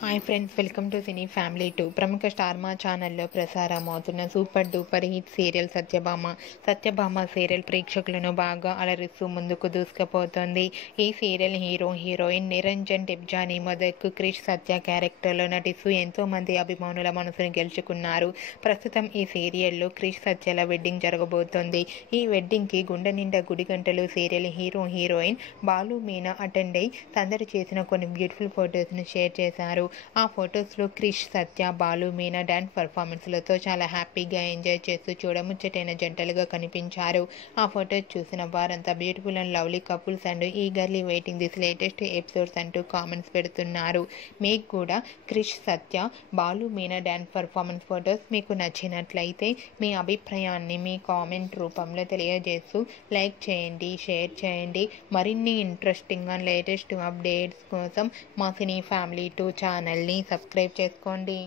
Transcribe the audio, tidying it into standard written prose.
Hi friends, welcome to cine family 2. ప్రముఖ star మా ఛానల్లో ప్రసారం అవుతున్న super duper hit serial Satyabhama serial ప్రేక్షకులను బాగా అలరిస్తూ ముందుకు దూసుకుపోతుంది. ఈ సీరియల్ హీరోయిన్ నిరంజన్ టిబ్జానీ మొదకు క్రిష్ సత్య క్యారెక్టర్లో నటిస్తూ ఎంతోమంది అభిమానుల మనసును గెలుచుకున్నారు. ప్రస్తుతం ఈ సీరియల్లో క్రిష్ సత్యల వెడ్డింగ్ జరగబోతోంది. ఈ వెడ్డింగ్కి గుండె నిండా గుడి గంటలు serial heroine Balu Meena attend అయి సందడి చేసిన కొన్ని బ్యూటిఫుల్ ఫొటోస్ను షేర్ చేశారు. ఆ ఫొటోస్లో క్రిష్ సత్య బాలు మీనా డాన్స్ పర్ఫార్మెన్స్లతో చాలా హ్యాపీగా ఎంజాయ్ చేస్తూ చూడముచ్చటైన జంటలుగా కనిపించారు. ఆ ఫొటోస్ చూసిన వారంతా beautiful and lovely couples and eagerly waiting this latest episodes అంటూ కామెంట్స్ పెడుతున్నారు. మీకు కూడా Krish Satya Balu Meena dance performance photos మీకు నచ్చినట్లయితే మీ అభిప్రాయాన్ని మీ కామెంట్ రూపంలో తెలియజేస్తూ లైక్ చేయండి, షేర్ చేయండి. మరిన్ని ఇంట్రెస్టింగ్ అండ్ లేటెస్ట్ అప్డేట్స్ కోసం మా సినీ ఫ్యామిలీ 2 ఛానల్ని సబ్స్క్రైబ్ చేసుకోండి.